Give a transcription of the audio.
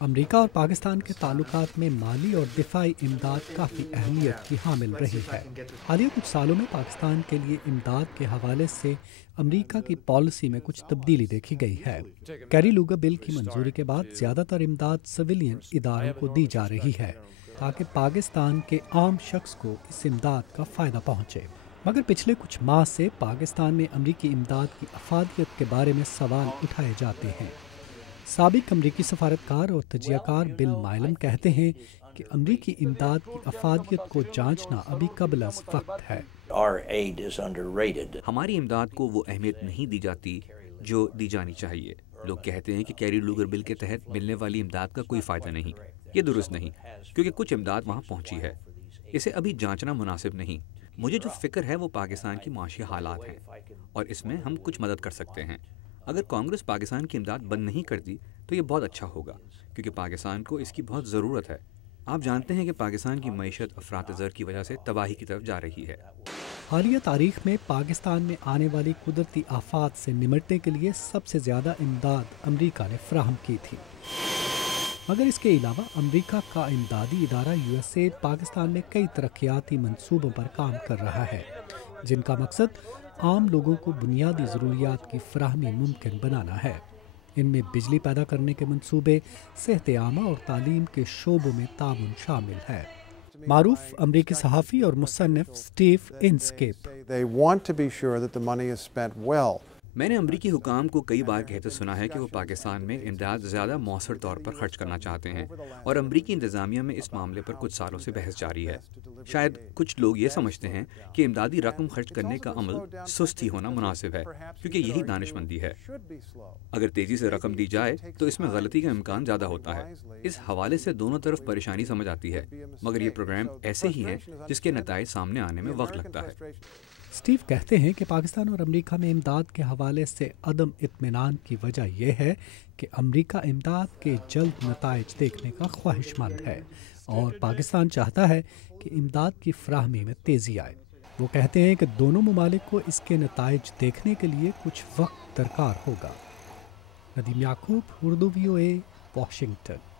امریکہ اور پاکستان کے تعلقات میں مالی اور دفاعی امداد کافی اہمیت کی حامل رہی ہے۔ حالیہ کچھ سالوں میں پاکستان کے لیے امداد کے حوالے سے امریکہ کی پالیسی میں کچھ تبدیلی دیکھی گئی ہے۔ کیری لوگر بل کی منظوری کے بعد زیادہ تر امداد سویلین اداروں کو دی جا رہی ہے تاکہ پاکستان کے عام شخص کو اس امداد کا فائدہ پہنچے۔ مگر پچھلے کچھ ماہ سے پاکستان میں امریکی امداد کی افادیت کے بارے میں سوال اٹھائے جاتے ہیں۔ سابق امریکی سفارتکار اور تجزیہ کار بل مائلم کہتے ہیں کہ امریکی امداد کی افادیت کو جانچنا ابھی قبل از وقت ہے۔ ہماری امداد کو وہ اہمیت نہیں دی جاتی جو دی جانی چاہیے۔ لوگ کہتے ہیں کہ کیری لوگر بل کے تحت ملنے والی امداد کا کوئی فائدہ نہیں۔ یہ درست نہیں، کیونکہ کچھ امداد وہاں پہنچی ہے۔ اسے ابھی جانچنا مناسب نہیں۔ مجھے جو فکر ہے وہ پاکستان کی معاشی حالات ہیں، اور اس میں ہم کچھ مدد کر سکتے ہیں۔ اگر کانگریس پاکستان کی امداد بند نہیں کرتی تو یہ بہت اچھا ہوگا، کیونکہ پاکستان کو اس کی بہت ضرورت ہے۔ آپ جانتے ہیں کہ پاکستان کی معیشت افراط زر کی وجہ سے تباہی کی طرف جا رہی ہے۔ حالیہ تاریخ میں پاکستان میں آنے والی قدرتی آفات سے نمٹنے کے لیے سب سے زیادہ امداد امریکہ نے فراہم کی تھی۔ مگر اس کے علاوہ امریکہ کا امدادی ادارہ USAID پاکستان میں کئی ترقیاتی منصوبوں پر کام کر رہا ہے، جن کا مقصد عام لوگوں کو بنیادی ضروریات کی فراہمی ممکن بنانا ہے۔ ان میں بجلی پیدا کرنے کے منصوبے، صحت عامہ اور تعلیم کے شعبوں میں تعاون شامل ہے۔ معروف امریکی صحافی اور مصنف اسٹیو انسکیپ: میں نے امریکی حکام کو کئی بار کہتے سنا ہے کہ وہ پاکستان میں امداد زیادہ مؤثر طور پر خرچ کرنا چاہتے ہیں، اور امریکی انتظامیہ میں اس معاملے پر کچھ سالوں سے بحث جاری ہے۔ شاید کچھ لوگ یہ سمجھتے ہیں کہ امدادی رقم خرچ کرنے کا عمل سست ہی ہونا مناسب ہے، کیونکہ یہی دانش مندی ہے۔ اگر تیزی سے رقم دی جائے تو اس میں غلطی کا امکان زیادہ ہوتا ہے۔ اس حوالے سے دونوں طرف پریشانی سمجھ آتی ہے، مگر یہ پروگرام ایسے ہی ہے جس کے نتائج سامنے آنے میں وقت لگتا ہے۔ اسٹیو کہتے ہیں کہ پاکستان اور امریکہ میں امداد کے حوالے سے عدم اطمینان کی وجہ یہ ہے کہ امریکہ امداد کے جلد نتائج دیکھنے کا خواہش مند ہے، اور پاکستان چاہتا ہے کہ امداد کی فراہمی میں تیزی آئے۔ وہ کہتے ہیں کہ دونوں ممالک کو اس کے نتائج دیکھنے کے لیے کچھ وقت درکار ہوگا۔ ندیم یعقوب، اردو VOA، واشنگٹن۔